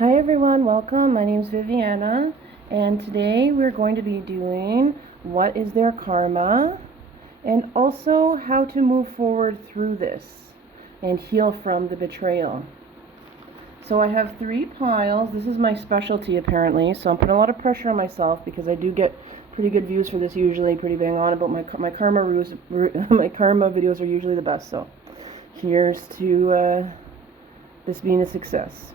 Hi everyone, welcome. My name is Viviana, and today we're going to be doing what is their karma and also how to move forward through this and heal from the betrayal. So I have 3 piles. This is my specialty apparently, so I'm putting a lot of pressure on myself because I do get pretty good views for this usually, pretty bang on about my karma my karma videos are usually the best. So here's to this being a success.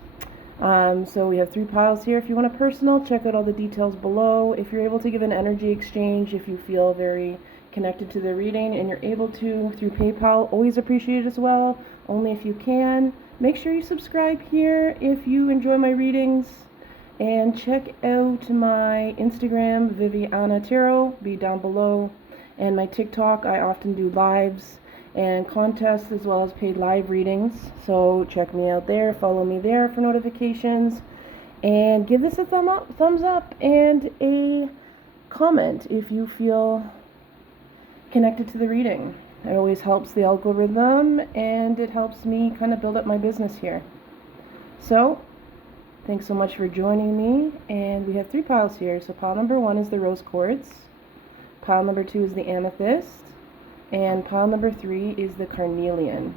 So we have 3 piles here. If you want a personal, check out all the details below. If you're able to give an energy exchange, if you feel very connected to the reading and you're able to through PayPal, always appreciate it as well, only if you can. Make sure you subscribe here if you enjoy my readings, and check out my Instagram, vividannatarot, be down below, and my TikTok. I often do lives and contests as well as paid live readings, so check me out there, follow me there for notifications, and give this a thumbs up and a comment if you feel connected to the reading. It always helps the algorithm and it helps me kind of build up my business here. So thanks so much for joining me, and we have 3 piles here. So pile number 1 is the rose quartz, pile number 2 is the amethyst, and pile number 3 is the carnelian.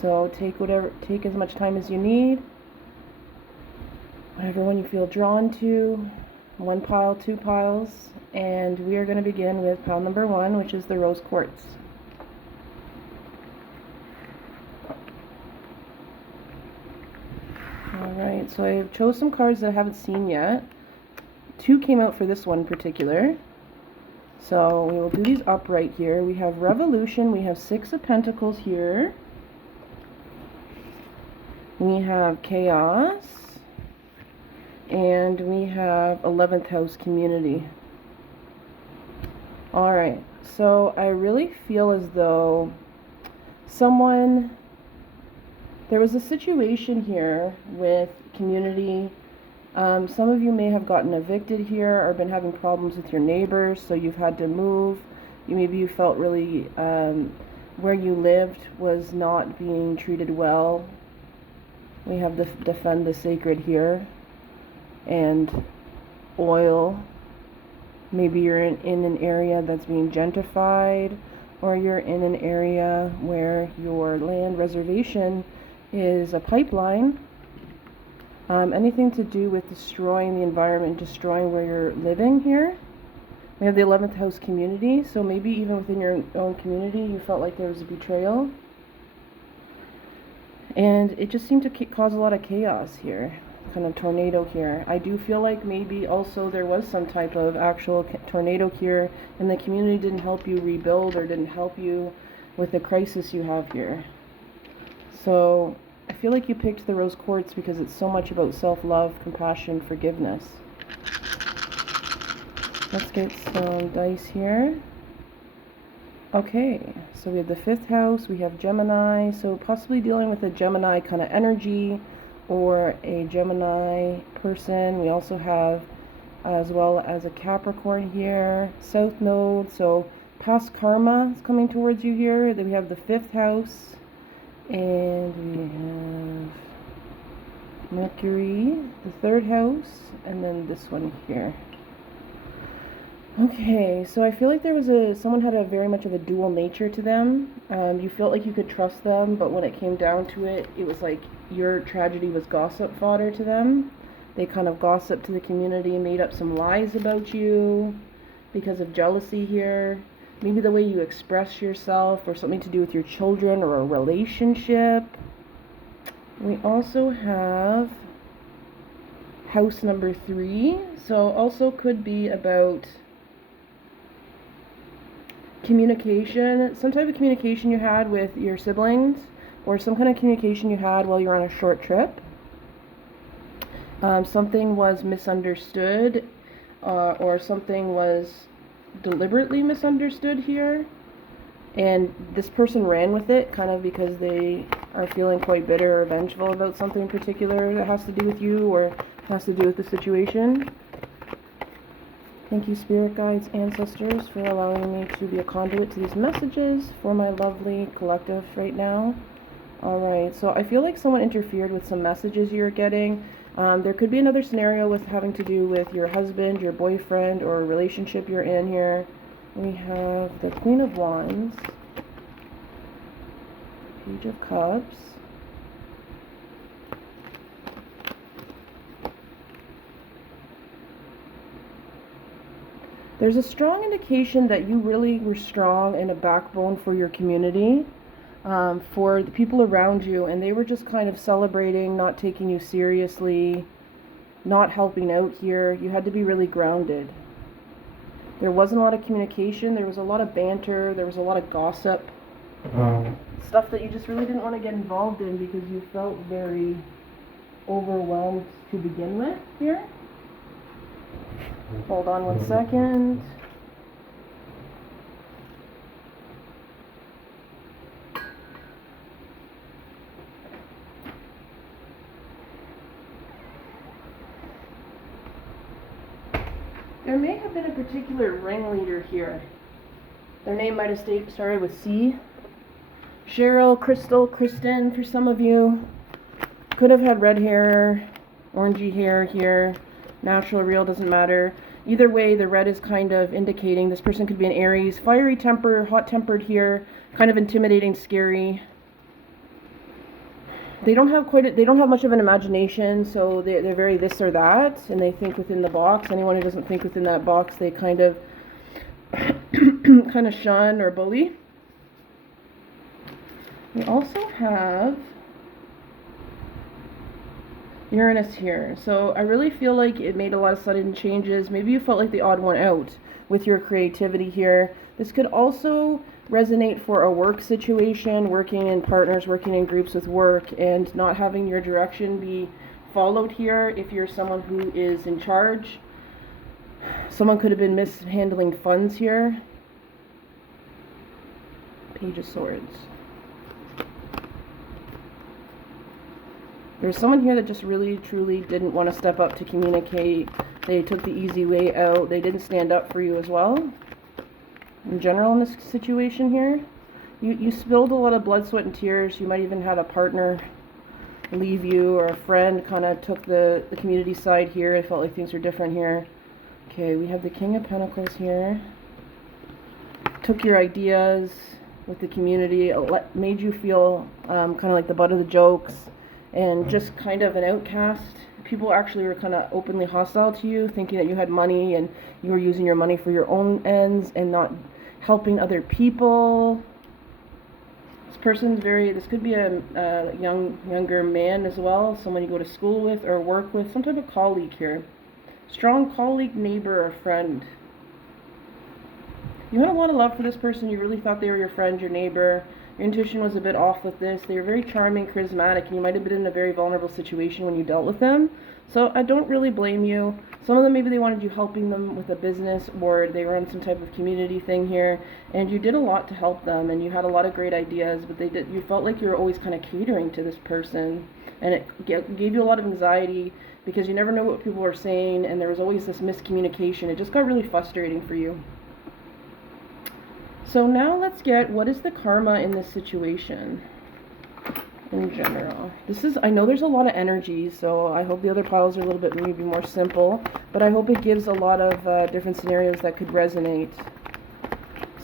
So take as much time as you need, whatever one you feel drawn to. 1 pile, 2 piles, and we are going to begin with pile number 1, which is the rose quartz. Alright, so I chose some cards that I haven't seen yet. 2 came out for this one in particular. So we will do these upright here. We have Revolution, we have 6 of Pentacles here. We have Chaos. And we have 11th house community. Alright, so I really feel as though there was a situation here with community. Some of you may have gotten evicted here or been having problems with your neighbors, so you've had to move. Maybe you felt really where you lived was not being treated well. We have the defend the sacred here, and oil. Maybe you're in an area that's being gentrified, or you're in an area where your land reservation is a pipeline. Anything to do with destroying the environment, destroying where you're living here. We have the 11th house community, so maybe even within your own community you felt like there was a betrayal. And it just seemed to cause a lot of chaos here, kind of tornado here. I do feel like maybe also there was some type of actual tornado here and the community didn't help you rebuild or didn't help you with the crisis you have here. So I feel like you picked the rose quartz because it's so much about self-love, compassion, forgiveness. Let's get some dice here. Okay, so we have the 5th house, we have Gemini, so possibly dealing with a Gemini kind of energy or a Gemini person. We also have as well as a Capricorn here, South Node, so past karma is coming towards you here. Then we have the 5th house, and we have Mercury, the 3rd house, and then this one here. Okay, so I feel like there was someone had a very much of a dual nature to them. You felt like you could trust them, but when it came down to it, it was like your tragedy was gossip fodder to them. They kind of gossiped to the community, made up some lies about you because of jealousy here. Maybe the way you express yourself, or something to do with your children or a relationship. We also have house number 3, so also could be about communication, some type of communication you had with your siblings, or some kind of communication you had while you were on a short trip. Something was misunderstood, or something was deliberately misunderstood here, and this person ran with it kind of because they are feeling quite bitter or vengeful about something in particular that has to do with you or has to do with the situation. Thank you, spirit guides, ancestors, for allowing me to be a conduit to these messages for my lovely collective right now. Alright, so I feel like someone interfered with some messages you're getting. There could be another scenario with having to do with your husband, your boyfriend, or a relationship you're in here. We have the Queen of Wands, Page of Cups, there's a strong indication that you really were strong and a backbone for your community, for the people around you, and they were just kind of celebrating, not taking you seriously, not helping out here. You had to be really grounded. There wasn't a lot of communication, there was a lot of banter, there was a lot of gossip, stuff that you just really didn't want to get involved in because you felt very overwhelmed to begin with here. Hold on one second. There may have been a particular ringleader here. Their name might have started with C. Cheryl, Crystal, Kristen for some of you. Could have had red hair, orangey hair here. Natural, real, doesn't matter. Either way, the red is kind of indicating this person could be an Aries. Fiery temper, hot-tempered here, kind of intimidating, scary. They don't have much of an imagination, so they're very this or that, and they think within the box. Anyone who doesn't think within that box, they kind of kind of shun or bully. We also have Uranus here. So I really feel like it made a lot of sudden changes. Maybe you felt like the odd one out with your creativity here. This could also resonate for a work situation, working in partners, working in groups with work, and not having your direction be followed here if you're someone who is in charge. Someone could have been mishandling funds here. Page of Swords. There's someone here that just really, truly didn't want to step up to communicate. They took the easy way out. They didn't stand up for you as well. In general, in this situation here, you spilled a lot of blood, sweat, and tears. You might even had a partner leave you, or a friend kind of took the community side here. I felt like things were different here. Okay, we have the King of Pentacles here. Took your ideas with the community, made you feel kind of like the butt of the jokes, and just kind of an outcast. People actually were kind of openly hostile to you, thinking that you had money and you were using your money for your own ends and not helping other people. This could be a younger man as well, someone you go to school with or work with, some type of colleague here. Strong colleague, neighbor, or friend. You had a lot of love for this person. You really thought they were your friend, your neighbor. Your intuition was a bit off with this. They were very charming, charismatic, and you might have been in a very vulnerable situation when you dealt with them. So I don't really blame you. Some of them, maybe they wanted you helping them with a business, or they were on some type of community thing here, and you did a lot to help them, and you had a lot of great ideas, but you felt like you were always kind of catering to this person, and it gave you a lot of anxiety because you never knew what people were saying, and there was always this miscommunication. It just got really frustrating for you. So now let's get, what is the karma in this situation in general? I know there's a lot of energy, so I hope the other piles are a little bit maybe more simple, but I hope it gives a lot of different scenarios that could resonate.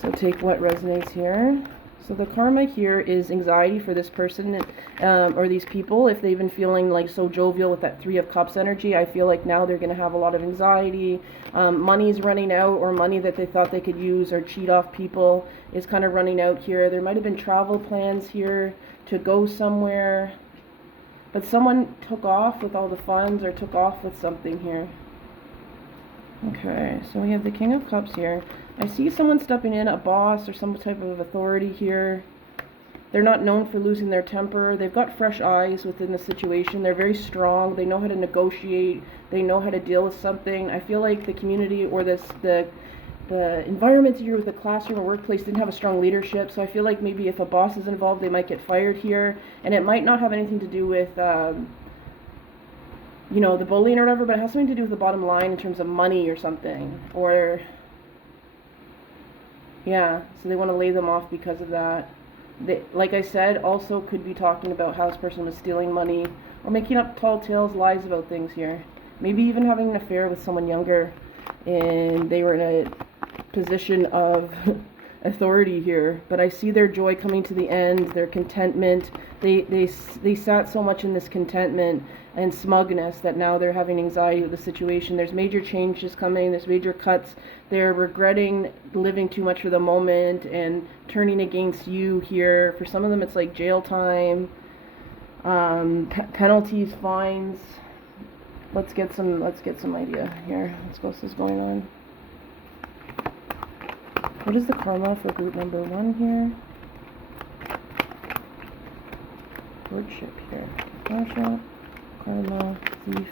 So take what resonates here. So the karma here is anxiety for this person or these people. If they've been feeling like so jovial with that Three of Cups energy, I feel like now they're going to have a lot of anxiety. Money's running out, or money that they thought they could use or cheat off people is kind of running out here. There might have been travel plans here to go somewhere, but someone took off with all the funds or took off with something here. Okay, so we have the King of Cups here. I see someone stepping in, a boss or some type of authority here. They're not known for losing their temper. They've got fresh eyes within the situation. They're very strong. They know how to negotiate. They know how to deal with something. I feel like the community or the environment you're with, the classroom or workplace, didn't have a strong leadership. So I feel like maybe if a boss is involved, they might get fired here. And it might not have anything to do with the bullying or whatever, but it has something to do with the bottom line in terms of money or something. Or, yeah, so they want to lay them off because of that. like I said, also could be talking about how this person was stealing money or making up tall tales, lies about things here. Maybe even having an affair with someone younger, and they were in a position of authority here. But I see their joy coming to the end, their contentment. They sat so much in this contentment and smugness that now they're having anxiety with the situation. There's major changes coming, there's major cuts. They're regretting living too much for the moment and turning against you here. For some of them it's like jail time, penalties, fines. Let's get some idea here. Let's go see what's going on. What is the karma for group number 1 here? Lordship here. Worship, karma, thief.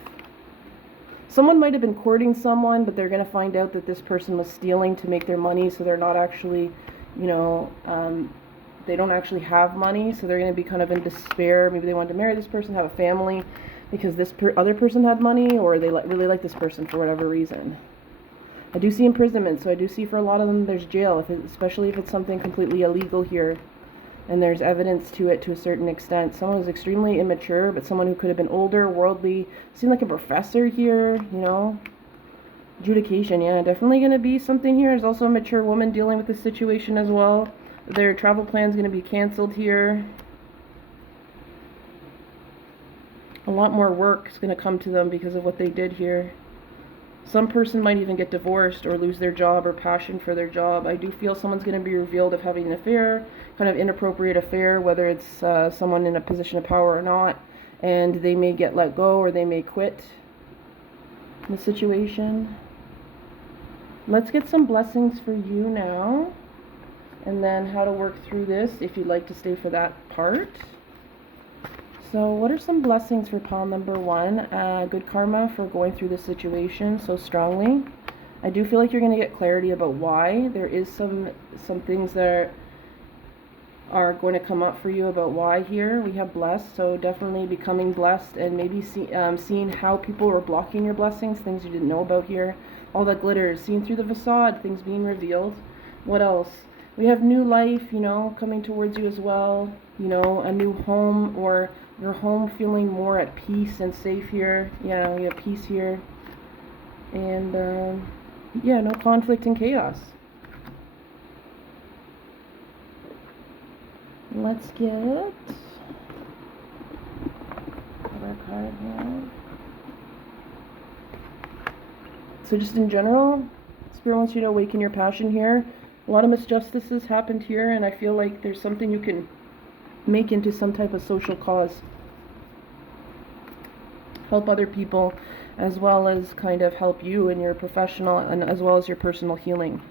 Someone might have been courting someone, but they're going to find out that this person was stealing to make their money, so they're not actually, they don't actually have money, so they're going to be kind of in despair. Maybe they wanted to marry this person, have a family, because this other person had money, or they really like this person for whatever reason. I do see imprisonment, so I do see for a lot of them there's jail, especially if it's something completely illegal here, and there's evidence to it to a certain extent. Someone who's extremely immature, but someone who could have been older, worldly, seemed like a professor here, Adjudication, yeah, definitely going to be something here. There's also a mature woman dealing with this situation as well. Their travel plan's going to be canceled here. A lot more work is going to come to them because of what they did here. Some person might even get divorced or lose their job or passion for their job. I do feel someone's going to be revealed of having an affair, kind of inappropriate affair, whether it's someone in a position of power or not, and they may get let go or they may quit the situation. Let's get some blessings for you now, and then how to work through this if you'd like to stay for that part. So what are some blessings for pile number 1? Good karma for going through this situation so strongly. I do feel like you're going to get clarity about why. There is some things that are going to come up for you about why here. We have blessed, so definitely becoming blessed and maybe seeing how people are blocking your blessings, things you didn't know about here. All that glitters, seeing through the facade, things being revealed. What else? We have new life, coming towards you as well. A new home, or your home feeling more at peace and safe here. Yeah, we have peace here. And, no conflict and chaos. Let's get our card here. So just in general, Spirit wants you to awaken your passion here. A lot of misjustices happened here, and I feel like there's something you can make into some type of social cause. Help other people, as well as kind of help you in your professional and as well as your personal healing.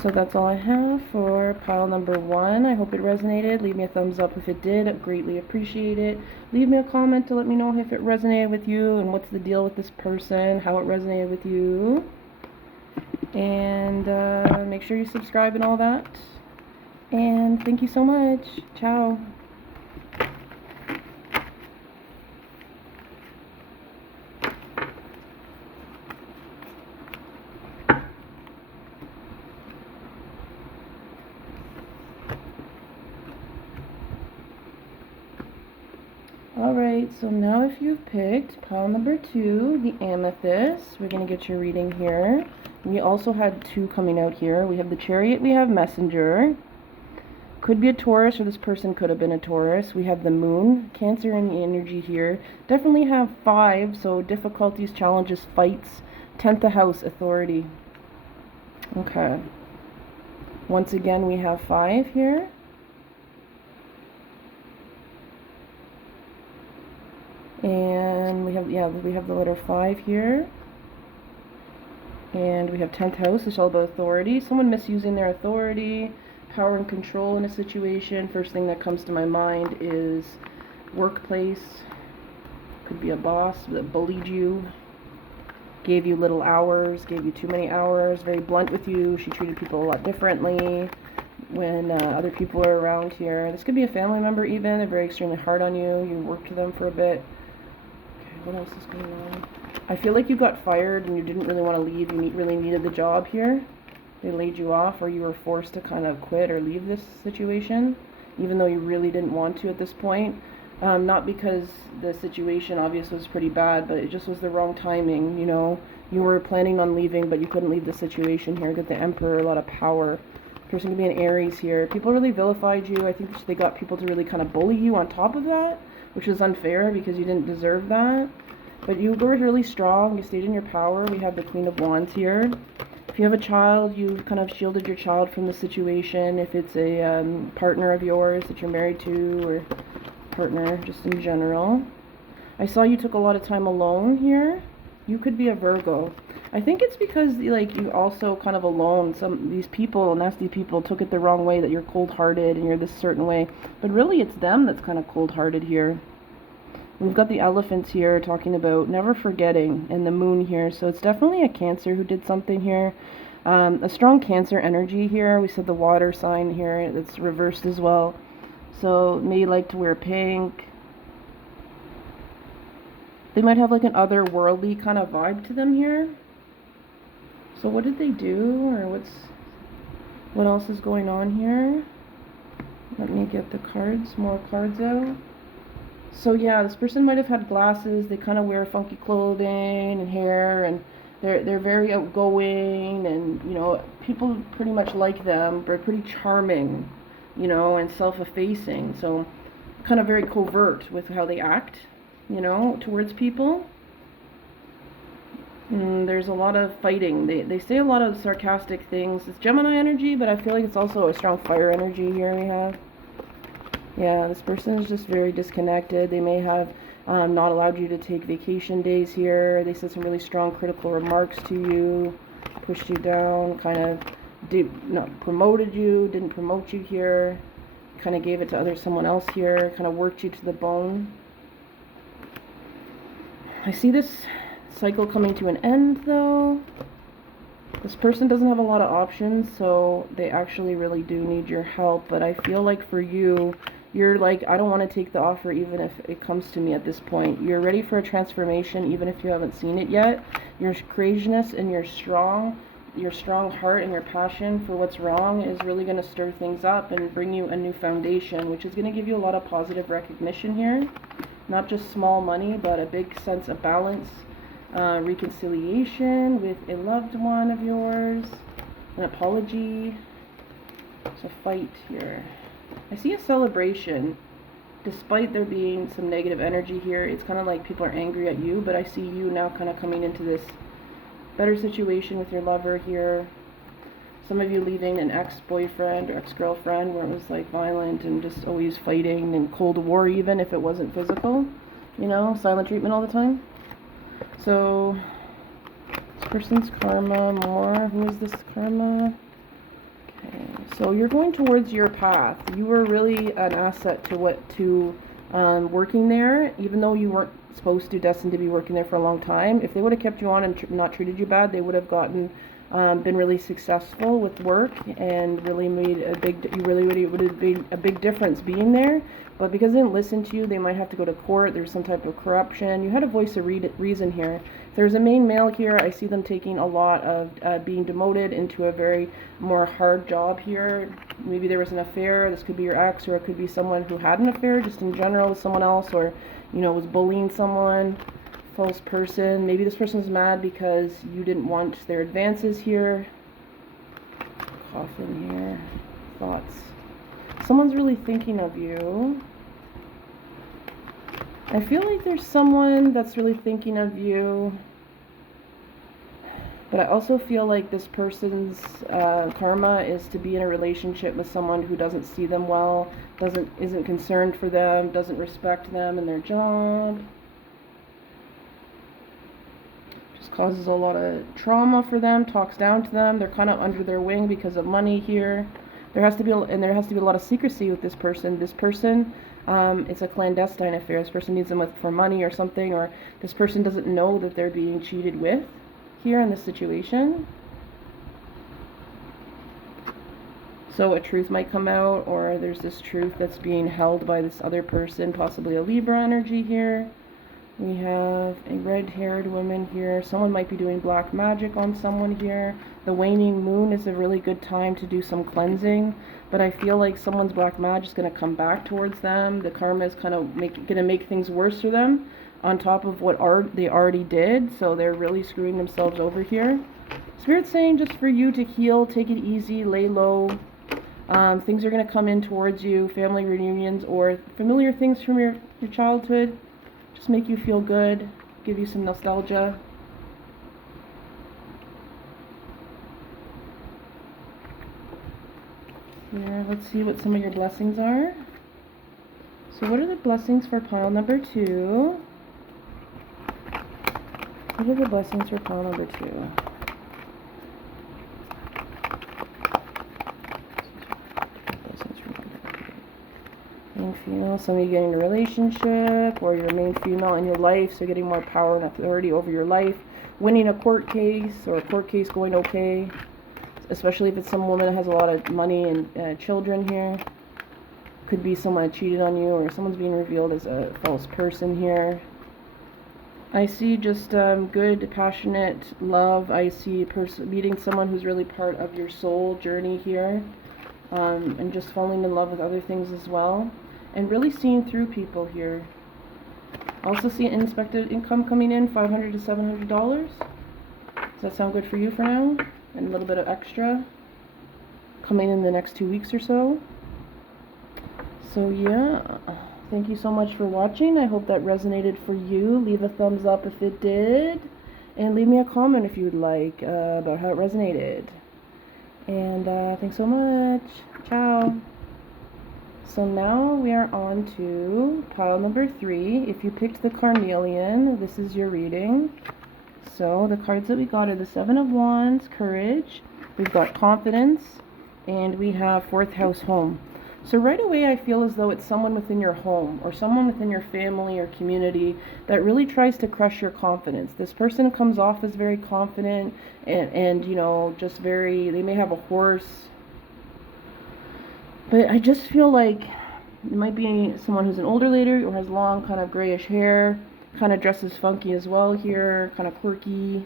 So that's all I have for pile number 1. I hope it resonated. Leave me a thumbs up if it did. I'd greatly appreciate it. Leave me a comment to let me know if it resonated with you and what's the deal with this person, how it resonated with you. And make sure you subscribe and all that. And thank you so much. Ciao. Alright, so now if you've picked pile number 2, the amethyst, we're going to get your reading here. We also had 2 coming out here. We have the Chariot, we have Messenger. Could be a Taurus, or this person could have been a Taurus. We have the Moon, Cancer in the energy here. Definitely have 5, so difficulties, challenges, fights. 10th house, authority. Okay. Once again, we have 5 here. And we have the letter 5 here. And we have 10th house, it's all about authority. Someone misusing their authority, power and control in a situation. First thing that comes to my mind is workplace. Could be a boss that bullied you, gave you little hours, gave you too many hours, very blunt with you. She treated people a lot differently when other people are around here. This could be a family member even. They're very extremely hard on you. You worked with them for a bit. What else is going on? I feel like you got fired and you didn't really want to leave. You really needed the job here. They laid you off, or you were forced to kind of quit or leave this situation, even though you really didn't want to at this point. Not because the situation obviously was pretty bad, but it just was the wrong timing, you know. You were planning on leaving, but you couldn't leave the situation here. Got the Emperor, a lot of power. Person could be an Aries here. People really vilified you. I think they got people to really kind of bully you on top of that, which is unfair because you didn't deserve that. But you were really strong. You stayed in your power. We have the Queen of Wands here. If you have a child, you've kind of shielded your child from the situation. If it's a partner of yours that you're married to, or partner just in general. I saw you took a lot of time alone here. You could be a Virgo. I think it's because like you also kind of alone. These people, nasty people, took it the wrong way, that you're cold-hearted and you're this certain way. But really it's them that's kind of cold-hearted here. We've got the elephants here talking about never forgetting, and the moon here. So it's definitely a Cancer who did something here. A strong Cancer energy here. We said the water sign here. That's reversed as well. So may like to wear pink. They might have like an otherworldly kind of vibe to them here. So what did they do, or what else is going on here? Let me get the cards, more cards out. So yeah, this person might have had glasses. They kind of wear funky clothing and hair, and they're very outgoing, and you know, people pretty much like them. They're pretty charming, you know, and self-effacing. So kind of very covert with how they act, you know, towards people. There's a lot of fighting. They say a lot of sarcastic things. It's Gemini energy, but I feel like it's also a strong fire energy here we have. Yeah, this person is just very disconnected. They may have not allowed you to take vacation days here. They said some really strong critical remarks to you, pushed you down, kind of promoted you, didn't promote you here, kind of gave it to someone else here, kind of worked you to the bone. I see this cycle coming to an end though. This person doesn't have a lot of options, so they actually really do need your help. But I feel like for you, you're like, I don't want to take the offer even if it comes to me at this point. You're ready for a transformation even if you haven't seen it yet. Your courageousness and your strong heart and your passion for what's wrong is really going to stir things up and bring you a new foundation, which is going to give you a lot of positive recognition here. Not just small money, but a big sense of balance, reconciliation with a loved one of yours, an apology. It's a fight here. I see a celebration. Despite there being some negative energy here, it's kind of like people are angry at you, but I see you now kind of coming into this better situation with your lover here. Some of you leaving an ex-boyfriend or ex-girlfriend where it was like violent and just always fighting and Cold War, even if it wasn't physical, you know, silent treatment all the time. So this person's karma more. Who is this karma? Okay, so you're going towards your path. You were really an asset to working there, even though you weren't destined to be working there for a long time. If they would have kept you on and not treated you bad, they would have been really successful with work and really made would have made a big difference being there. But because they didn't listen to you, they might have to go to court. There's some type of corruption. You had a voice of reason here. If there's a main male here, I see them taking a lot of being demoted into a very more hard job here. Maybe there was an affair. This could be your ex, or it could be someone who had an affair just in general with someone else, or you know, was bullying someone. False person. Maybe this person's mad because you didn't want their advances here. Coffin here. Thoughts. Someone's really thinking of you. I feel like there's someone that's really thinking of you. But I also feel like this person's karma is to be in a relationship with someone who doesn't see them well, isn't concerned for them, doesn't respect them in their job. Causes a lot of trauma for them, talks down to them. They're kind of under their wing because of money here. There has to be a lot of secrecy with this person. This person, it's a clandestine affair. This person needs them for money or something, or this person doesn't know that they're being cheated with here in this situation. So a truth might come out, or there's this truth that's being held by this other person, possibly a Libra energy here. We have a red-haired woman here. Someone might be doing black magic on someone here. The waning moon is a really good time to do some cleansing, but I feel like someone's black magic is going to come back towards them. The karma is kind of going to make things worse for them on top of what they already did, so they're really screwing themselves over here. Spirit's saying just for you to heal, take it easy, lay low. Things are going to come in towards you, family reunions or familiar things from your childhood. Just make you feel good, give you some nostalgia. Here, let's see what some of your blessings are. So what are the blessings for pile number 2? What are the blessings for pile number 2? Main female, somebody getting a relationship, or your main female in your life, so getting more power and authority over your life, winning a court case, or a court case going okay, especially if it's some woman that has a lot of money and children here. Could be someone that cheated on you, or someone's being revealed as a false person here. I see just good, passionate love. I see meeting someone who's really part of your soul journey here, and just falling in love with other things as well. And really seeing through people here. Also see unexpected income coming in, $500 to $700. Does that sound good for you for now? And a little bit of extra coming in the next 2 weeks or so. So yeah, thank you so much for watching. I hope that resonated for you. Leave a thumbs up if it did. And leave me a comment if you would like about how it resonated. And thanks so much. Ciao. So now we are on to pile number 3. If you picked the carnelian, this is your reading. So the cards that we got are the 7 of Wands, courage, we've got confidence, and we have 4th house, home. So right away I feel as though it's someone within your home or someone within your family or community that really tries to crush your confidence. This person comes off as very confident and you know, just very, they may have a horse. But I just feel like it might be someone who's an older lady or has long kind of grayish hair, kind of dresses funky as well here, kind of quirky.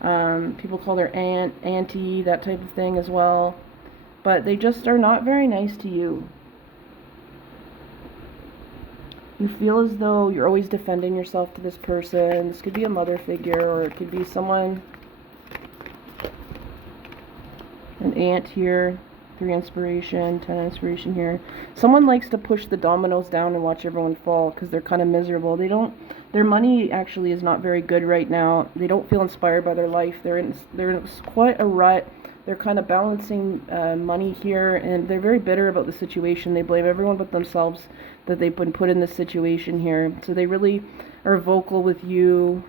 People call their aunt, auntie, that type of thing as well. But they just are not very nice to you. You feel as though you're always defending yourself to this person. This could be a mother figure, or it could be someone, an aunt here. 3 inspiration, 10 inspiration here. Someone likes to push the dominoes down and watch everyone fall because they're kind of miserable. Their money actually is not very good right now. They don't feel inspired by their life. They're in quite a rut. They're kind of balancing money here, and they're very bitter about the situation. They blame everyone but themselves that they've been put in this situation here. So they really are vocal with you.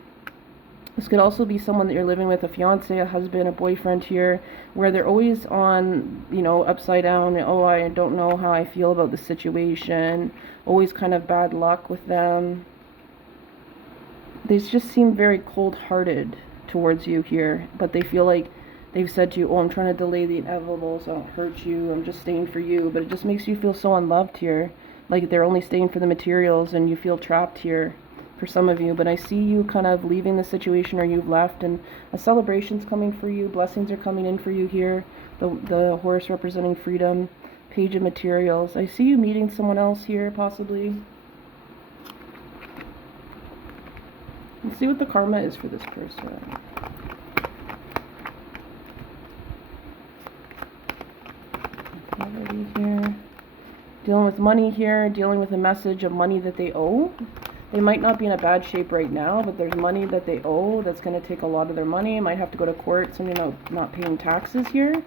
This could also be someone that you're living with, a fiance, a husband, a boyfriend here, where they're always on, you know, upside down. Oh, I don't know how I feel about the situation. Always kind of bad luck with them. They just seem very cold-hearted towards you here, but they feel like they've said to you, oh, I'm trying to delay the inevitable so I don't hurt you. I'm just staying for you. But it just makes you feel so unloved here. Like they're only staying for the materials and you feel trapped here. For some of you, but I see you kind of leaving the situation, or you've left, and a celebration's coming for you. Blessings are coming in for you here. The horse representing freedom, page of materials. I see you meeting someone else here, possibly. Let's see what the karma is for this person. Already here. Dealing with money here, dealing with a message of money that they owe. They might not be in a bad shape right now, but there's money that they owe that's going to take a lot of their money. Might have to go to court, so not paying taxes here.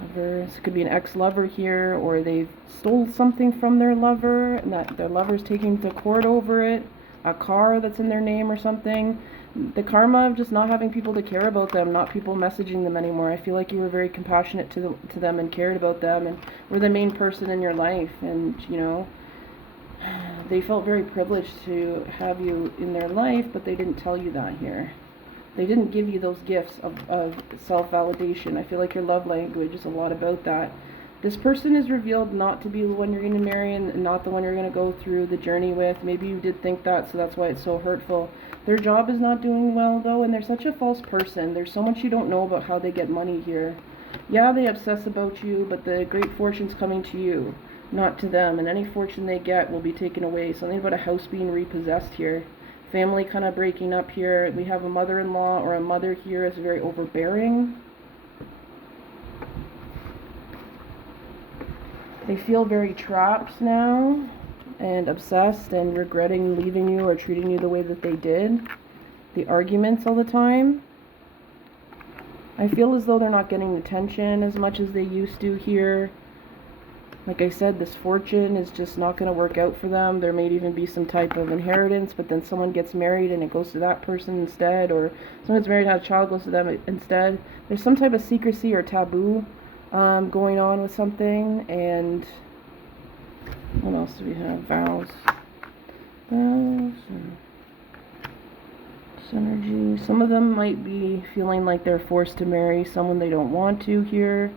Lovers, could be an ex-lover here, or they stole something from their lover, and that their lover's taking to court over it. A car that's in their name or something. The karma of just not having people to care about them, not people messaging them anymore. I feel like you were very compassionate to them and cared about them, and were the main person in your life, and you know, they felt very privileged to have you in their life, but they didn't tell you that here. They didn't give you those gifts of self-validation. I feel like your love language is a lot about that. This person is revealed not to be the one you're going to marry and not the one you're going to go through the journey with. Maybe you did think that, so that's why it's so hurtful. Their job is not doing well, though, and they're such a false person. There's so much you don't know about how they get money here. Yeah, they obsess about you, but the great fortune's coming to you, not to them. And any fortune they get will be taken away. Something about a house being repossessed here. Family kind of breaking up here. We have a mother-in-law or a mother here is very overbearing. They feel very trapped now and obsessed and regretting leaving you or treating you the way that they did. The arguments all the time. I feel as though they're not getting attention as much as they used to here. Like I said, this fortune is just not going to work out for them. There may even be some type of inheritance, but then someone gets married and it goes to that person instead, or someone gets married and has a child goes to them instead. There's some type of secrecy or taboo going on with something. And what else do we have? Vows. Vows. Synergy. Some of them might be feeling like they're forced to marry someone they don't want to here.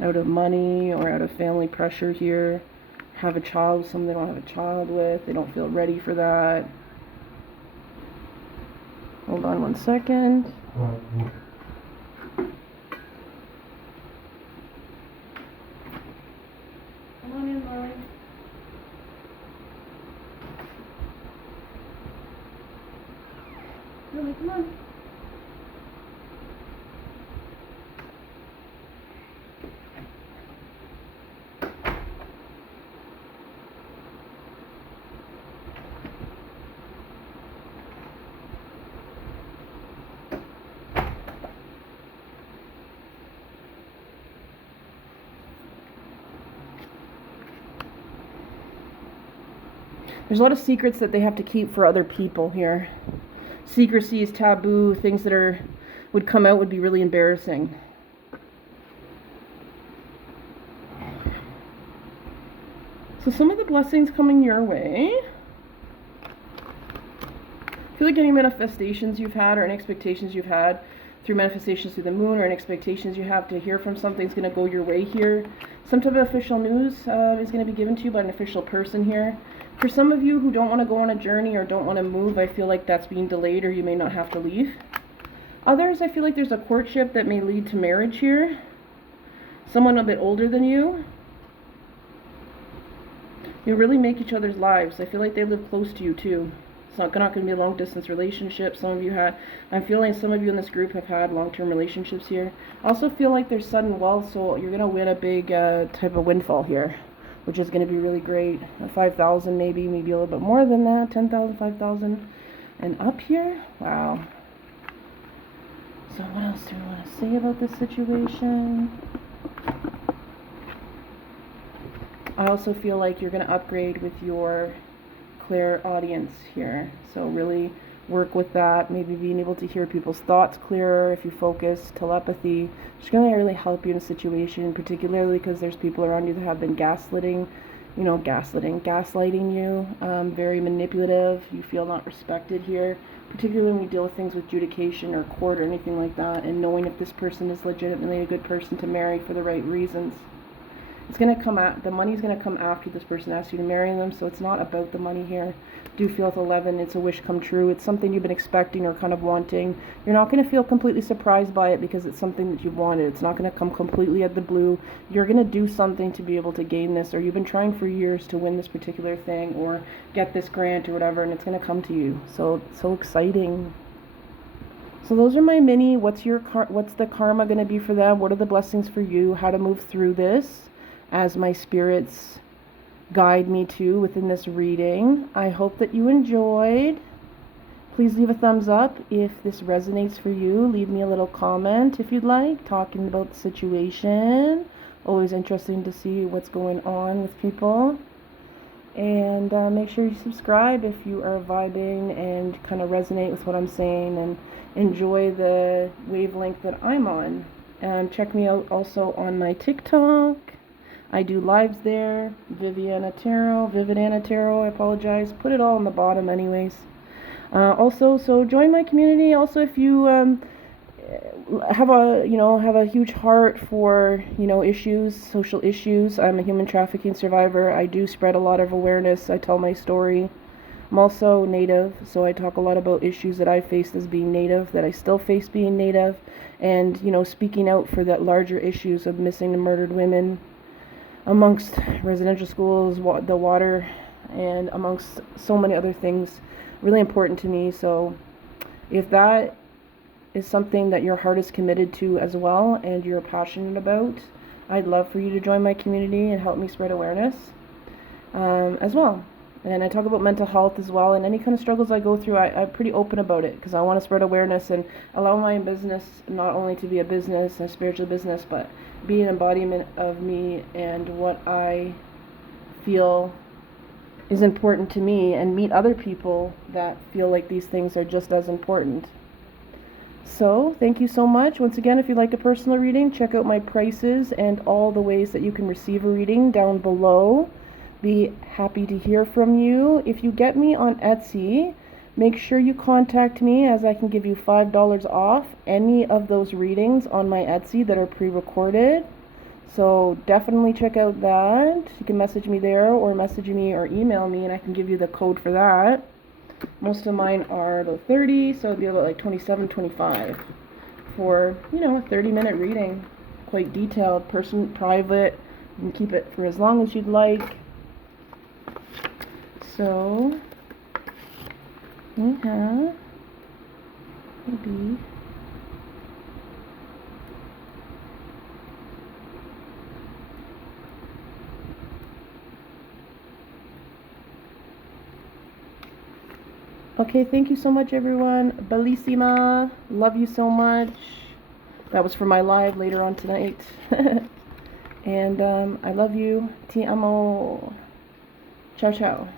Out of money or out of family pressure here. Have a child with someone they don't have a child with. They don't feel ready for that. Hold on one second. Come on in, Lauren. Really, come on. There's a lot of secrets that they have to keep for other people here. Secrecy is taboo. Things that would come out would be really embarrassing. So some of the blessings coming your way. I feel like any manifestations you've had or any expectations you've had through manifestations through the moon or any expectations you have to hear from something is going to go your way here. Some type of official news is going to be given to you by an official person here. For some of you who don't want to go on a journey or don't want to move, I feel like that's being delayed or you may not have to leave. Others, I feel like there's a courtship that may lead to marriage here. Someone a bit older than you. You really make each other's lives. I feel like they live close to you too. It's not going to be a long distance relationship. I'm feeling some of you in this group have had long-term relationships here. I also feel like there's sudden wealth, so you're going to win a big type of windfall here, which is going to be really great. 5,000 maybe a little bit more than that, 10,000, 5,000, and up here. Wow. So what else do we want to say about this situation? I also feel like you're going to upgrade with your clairaudience here. So really work with that. Maybe being able to hear people's thoughts clearer if you focus. Telepathy. It's going to really help you in a situation, particularly because there's people around you that have been gaslighting you. Very manipulative. You feel not respected here. Particularly when we deal with things with adjudication or court or anything like that, and knowing if this person is legitimately a good person to marry for the right reasons. It's going to come at, the money's going to come after this person asks you to marry them, so it's not about the money here. Do feel with 11, it's a wish come true. It's something you've been expecting or kind of wanting. You're not going to feel completely surprised by it because it's something that you've wanted. It's not going to come completely out of the blue. You're going to do something to be able to gain this, or you've been trying for years to win this particular thing or get this grant or whatever, and it's going to come to you. So it's so exciting. So those are my mini, what's the karma going to be for them? What are the blessings for you? How to move through this as my spirits guide me to within this reading. I hope that you enjoyed. Please leave a thumbs up if this resonates for you. Leave me a little comment if you'd like, talking about the situation. Always interesting to see what's going on with people. And make sure you subscribe if you are vibing and kind of resonate with what I'm saying and enjoy the wavelength that I'm on. And check me out also on my TikTok. I do lives there. Vividannatarot, I apologize. Put it all on the bottom anyways. Also, so join my community. Also, if you have a huge heart for, issues, social issues. I'm a human trafficking survivor. I do spread a lot of awareness. I tell my story. I'm also Native, so I talk a lot about issues that I faced as being Native, that I still face being Native, and, speaking out for that larger issues of missing and murdered women amongst residential schools, the water, and amongst so many other things really important to me. So if that is something that your heart is committed to as well and you're passionate about, I'd love for you to join my community and help me spread awareness as well. And I talk about mental health as well, and any kind of struggles I go through, I'm pretty open about it because I want to spread awareness and allow my business not only to be a business, a spiritual business, but be an embodiment of me and what I feel is important to me, and meet other people that feel like these things are just as important. So, thank you so much. Once again, if you'd like a personal reading, check out my prices and all the ways that you can receive a reading down below. Be happy to hear from you. If you get me on Etsy, make sure you contact me, as I can give you $5 off any of those readings on my Etsy that are pre-recorded. So definitely check out that. You can message me there, or message me or email me, and I can give you the code for that. Most of mine are about 30, so it'd be about like 27, 25 for, a 30-minute reading. Quite detailed, private. You can keep it for as long as you'd like. So we have maybe okay, thank you so much, everyone. Bellissima. Love you so much. That was for my live later on tonight. And I love you. Ti amo. Ciao, ciao.